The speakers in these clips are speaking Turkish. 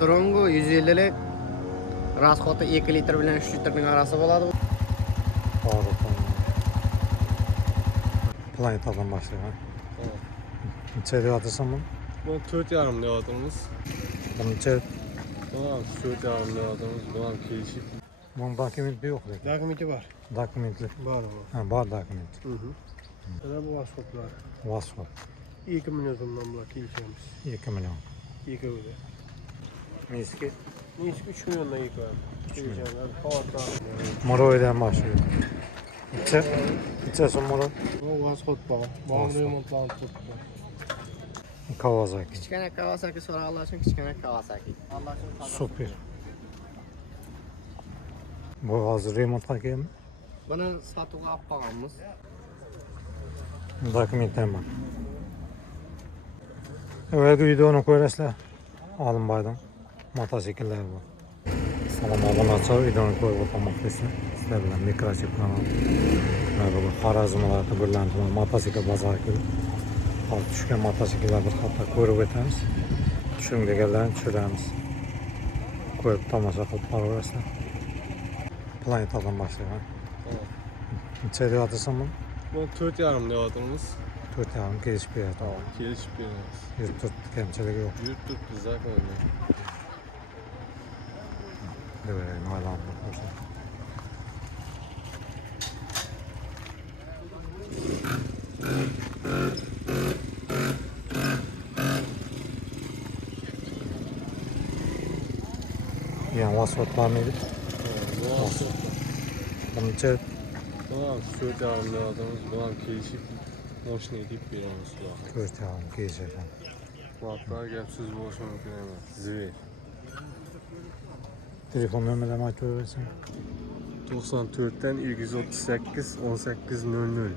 Drongo 150'lik rasxoti 2 litr bilan 3 litrning arasi bo'ladi. Doğru. Planetadan başlıyor. Evet. İçeri atırsam mı? Bu 4,5 levadımız. Bunun içeri, Tamam 4,5 levadımız. Bunun keyişik. bunun dokumenti yok dedi. Dokumenti bor. Dokumentli. Bor. Ha, var dokumenti. Mana bu rasxotlar. Vasfı. 2 million so'mdan bular kelishamiz. 2 milyon. 2 o'da. Miski. Nechta 3 milliondan 2 var. Kelishamiz. Qavatlar. Moroy'dan başlıyor. İçerisi Moroy. Bu rasxot bor. Bog' remontlanib turibdi. Kawasaki. Kichkina Kawasaki so'rag'anlar uchun kichkina Kawasaki. Allah uchun Super. Bu hozir remontga kelmi? Buni sotuvga olib qolganmiz. Dokumentim var. Evet, videonu ko'rasizlar. Olimboydan mototsikllar bu. Salom obunachi, videoni ko'rib o'tmoqdasizlar. Sizlar bilan mikrochip kanal. Bu Xorazm viloyati Birlan tuman mototsikl bozori. Hozir tushgan mototsikllarni bir qator ko'rib o'tamiz. Tushunmaganlarni tushiramiz. Ko'rib tomosha qilib boraverasizlar. Planetadan başlıyor. Evet. İçeri atırsam mı? Bu 4,5 levadımız. 4,5 geliş bir yer. Tamam. Keyişik birimiz. Yurt kemçilik yok. Yurt tuttu zaten öyle. Evet, hala burada. Yani vasfotlar mıydı? Evet. Bu aslında. Bunun içeri Tamam 4,5 levadımız. Bunun keyişik. Hoşuna edip birimiz. 4,5 geliş yer. Hatta gepsiz boşu mümkün emas. Zivir. Telefon nömrələrini aytıb versən. 94'ten 238 18 00.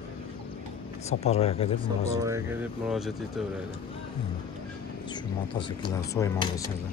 Saparoya gedib müraciət. Saparaya gelip müracaat edebilirler. Şu motosikletlər soymalı içərdə.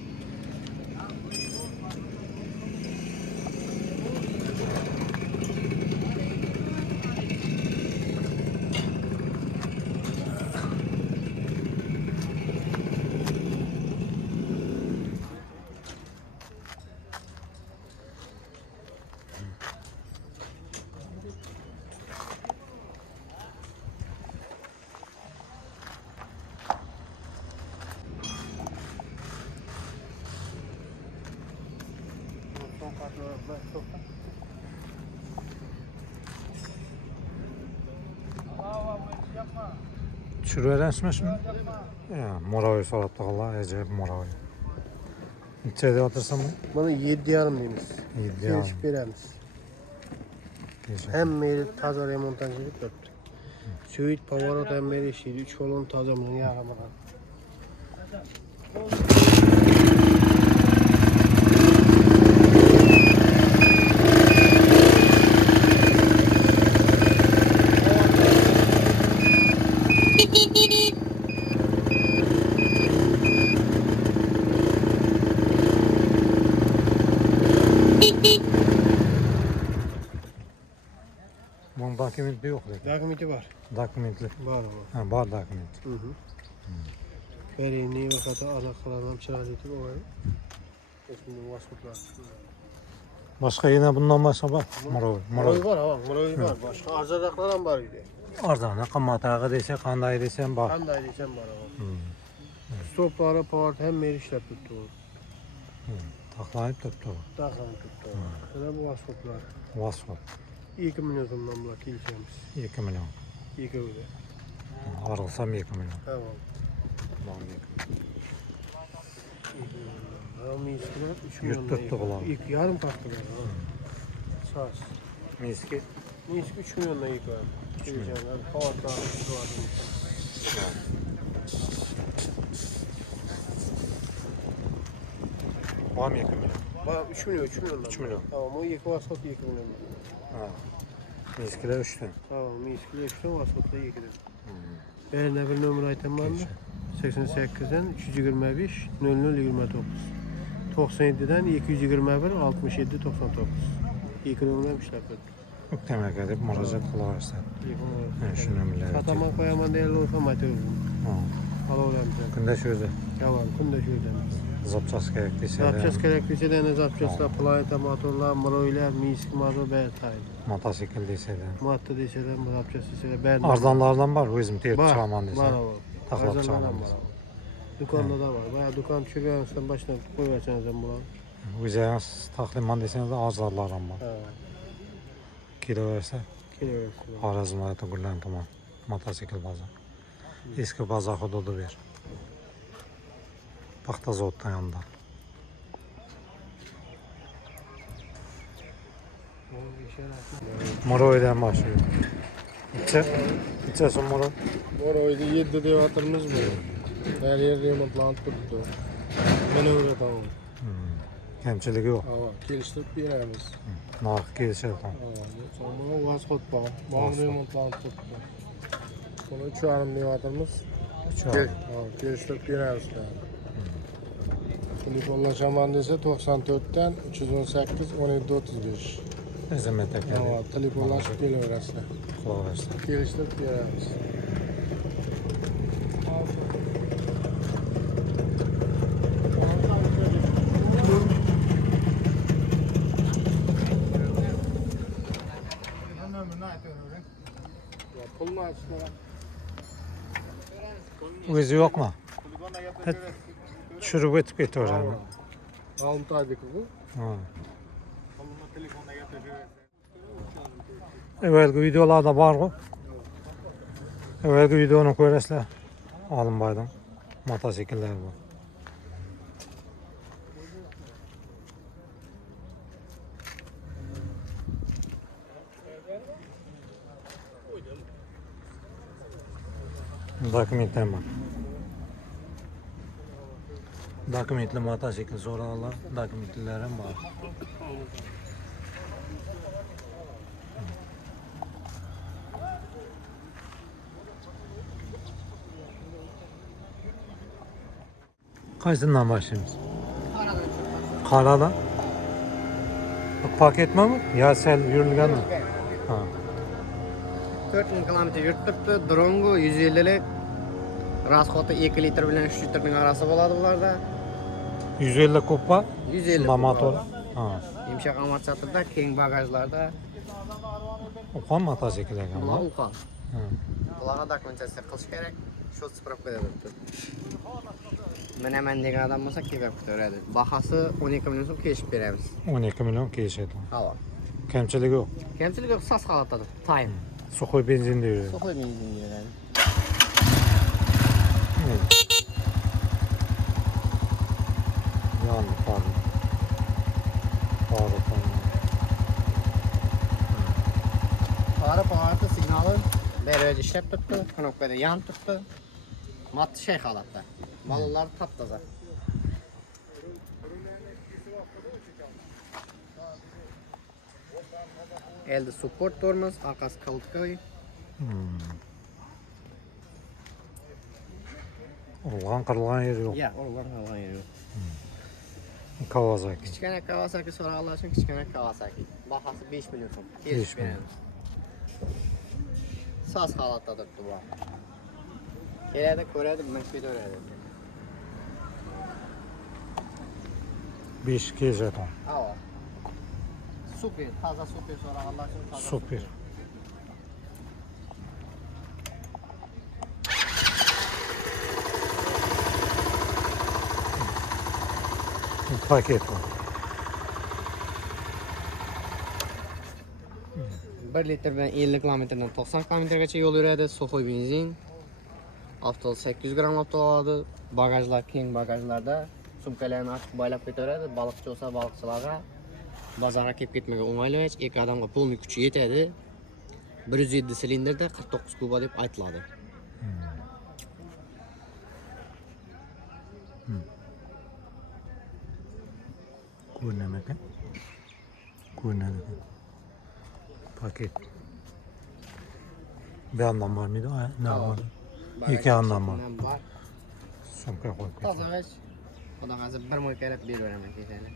Düşürverənsiniz mi? Ya, Moravi soratdıqlar, əcəb Moravi. İçəridə atırsam mı? Buni 7,5 deymiz. 7,5. Kelishib beramiz. Hamma toza remontdan chiqib turibdi. Suit pоворот hamma ishlaydi. 3 kolon toza bilan yaramaydi. Bunun dokumenti yok dedi. Dokumenti bor. Dokumentli. Bor. Ha, var dokumenti. Berini ve kata alakalarından çağrı edip o var. Şimdi vasıflar. Başka yine bundan başka bak. Moravi. Moravi var ha, Moravi var. Başka arzaraklar ham bor edi. Arzana, qimmatag'i desa, qanday desam bor. Qanday desam bor ha. Stoplari, port hamma ishlab turibdi u. Taxlayib turibdi u. Taxlanib turibdi. Mana bu vasıflar. Vasfot. 2 million so'mdan bular kelishamiz. 2 milyon. 2 o'da. Arılsam 2 milyon. Tamam. Tamam, 2 Ama miskiler 3 milyon. tuttu bular. İlk yarım paktılar ha. Saz. Miski. Misk 3 milyondan ilk var. Kelişanlar, pavatlar, var. Var mı 2 milyon? Bak 3 milyon, 3 milyon. 3 milyon. Tamam, o iki vasfot 2 milyon. Ha. Miskiler 3'ten. Tamam, miskiler 3'ten vasfotla 2'den. Eğer bir numara aytan var mı? 88'den 325 0029. 97'den 221 67 99. İlk numara işlep ettik. Demek edip müracaat kılarsın. Şu nömrələri. Sataman koyaman değerli olsa matör. Ha. Al olayım sen. Günde sözü. Tamam, kunda şöyle. Zapçası kerak dese de. Zapças kerak dese de ne zapçaslar, planeta motorlar, Moroylar, Minsk motor bär taydı. Motosikl dese de. Matta dese de, zapças dese de bär. Arzanlardan var, özüm terip Var, çıkaman dese. var. Taklap Arzanlardan çıkaman var. dese. Dükkanda da var. Bayağı dükkan çürüyorsan başına koyarsanız bulan. Özəyiniz taxliman deseniz de arzlarlardan var. Ha, Kilo versə, kilo versin. Xorazm viloyati Gullan tuman motosikl bazar. Eski bazar hududu ver. Paxta zavoddan yanında. Moroydan başlıyor. İçe son Moroy. Moroy'da 7 diye atırmız mı? Her yer remontlanıp tuttu. Ben öğretemem. Kemçiligi yo'q. Hava, keliştirip beremiz. Narx kelishadi. Sonra vaz kotpa. Bağım remontlanıp tuttu. Bunu 3,5 diye atırmız. Keliştirip beremiz. Telefonlaşaman dese 94'ten 318 17 35. Hizmet ekleri. Hava, telefonlaşıp geliverasın. Qulaq versin. Keliştirip beremiz. Pul mu açtılar? O'zi yo'qmi? Tushirib o'tib ketaveradi. Alımtaydık bu. Ha. Evvelgi videolarda var-ku. Evvelgi videoni ko'rasizlar. Olimboydan mototsikllar bu. Dokumentlar bor. Dokumentli motosikl so'rag'anlar, dokumentlari ham bor. Qaysidan başlayamiz? Qaradan. Paketmi mi? Yo sal yurilganmi? Ha. 4000 kilometr yurtibdi. Drongo 150lik. Rasxoti 2 litr bilan 3 litrning orasi bo'ladi bularda. 150 kupa. 150 motor. Ha. Yumshoq amortisatorda, keng bagajlarda. Uqon motosikl ekan. Bular uqon. Ha. Bularga dokumentatsiya qilish kerak. Shu spravkada turibdi. Menaman degan odam bo'lsa kelib ko'taradi. Bahasi 12 million so'm kelishib beramiz. 12 million kelishadi. Havo. Kamchiligi yo'q. Kamchilik yo'q, soz holatda. Time. Suxoy benzinda yuradi. So'xoy benzin beradi. Yandı pardon. Pardon. Qari signali berib ishlab turibdi. Knopkada yonib turibdi. Mat shay holatda. Ballonlar taptoza. Elde support tormoz, orqasi koltkoy. Urgan qirilgan yeri yo'q. Ya, o'rgan olgan yeri yo'q. Kawasaki. Kichkina Kawasaki so'rag'anlar uchun kichkina Kawasaki. Bahasi 5 million so'm. 5 million. Soz holatda turibdi bu. Keladi, ko'radi, minib ketaveradi. 5 kelishadi. Havo. Super, toza super so'rag'anlar uchun toza. Super. Paket bu. 1 litr bilan 50 kilometrdan 90 kilometrgacha yo'l yuradi. So'xoy benzin. Avtol 800 gram avtol oladi. Bagajlar keng bagajlarda. Sumkalarni ochib boylab ketaveradi. Baliqchi bo'lsa baliqchilarga bozorga kelib ketmaga o'ng'aylavach, ikki odamga polniy kuchi yetadi. 107 silindrda 49 kuba deb aytiladi. Ko'rinaman. Ko'rinadi. Paket. Bir yandan var mıydı? Ne var? İki yandan var. Var. Sumka koyup. Tozalash. Xudo hozir 1 mo'lkallab beraveraman kechani.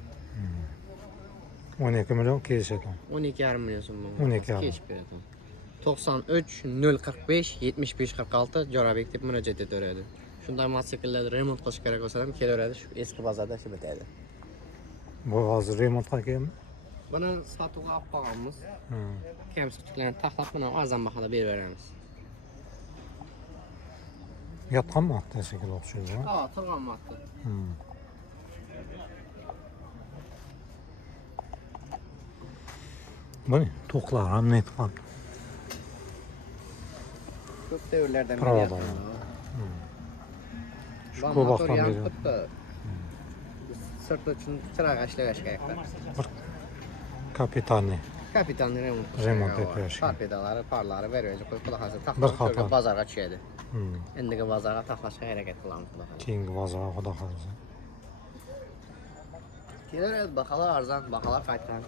12 milyon kelishadi. 12,5 million so'm. 12,5. Kechib beradi. 93 045 75 46 Jo'rabek deb murojaat etaveradi. Shunday mototsikllarni remont qilish kerak bo'lsa ham kelaveradi, shu eski bozorda shu bitadi. Bu hozir remontga kelmi? Buni sotuvga olib qo'yganmiz. Hmm. Kamchiliklarni taxlab buni arzon bahoda berib beramiz. Yotgan motosikl o'xshaydi. Ha, turgan motto. Hmm. Bu ne? To'qlar ham netgan. Ko'p davrlardan Pravoda. Shu ko'p vaqtdan beri. Sırt uchun chiroq ishlash kerak. Kapitalniy. Kapitalni remont. Remont etish. Pedallari, parlari berib qo'yib xudo xohlasa Bir taxlab qator. ko'rga bozorga tushadi. Hmm. Endigi bozorga taxlashga harakat qilamiz xudo xohlasa. Keyingi bozorga xudo xohlasa. Kelaveradi, baholar arzon, baholar qaytgan.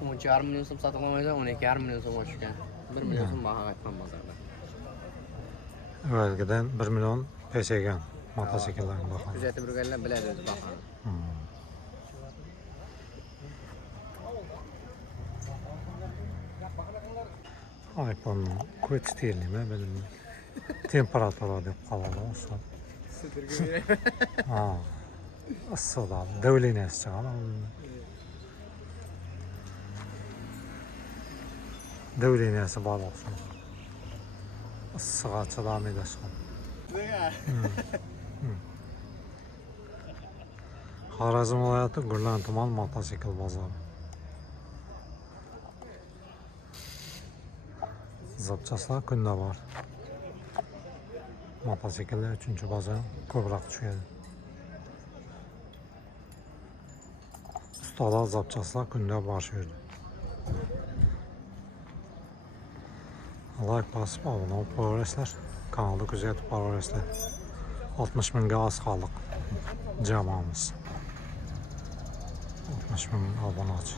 13,5 million so'm sotib olmaysan, 12,5 million so'm tushgan. 1 million so'm baho qaytgan bozorda. Avvalgidan 1 million peshagan mototsikllarning bahosi. Kuzatib yurganlar biladi o'zi bahoni. Hmm. iPhone'ning ko'ch sterilimi bilmayman. Temperatura deb qoladi o'sha. Ha. Issiqda davleniyasi chiqadi. Davleniyasi bor o'xshaydi. Issiqqa chidamaydi chiqadi. Xorazm viloyati Gurlan tuman mototsikl bozori. Zapchastlar kunda bor. Mototsikllar 3-bozor ko'proq tushadi. Ustalar zapchastlar kunda bor shu yerda. Like bosib obuna bo'lib qo'yaverasizlar. Kanalni kuzatib boraverasizlar. 60 mingga oz qoldik. Jamoamiz. 60 ming obunachi.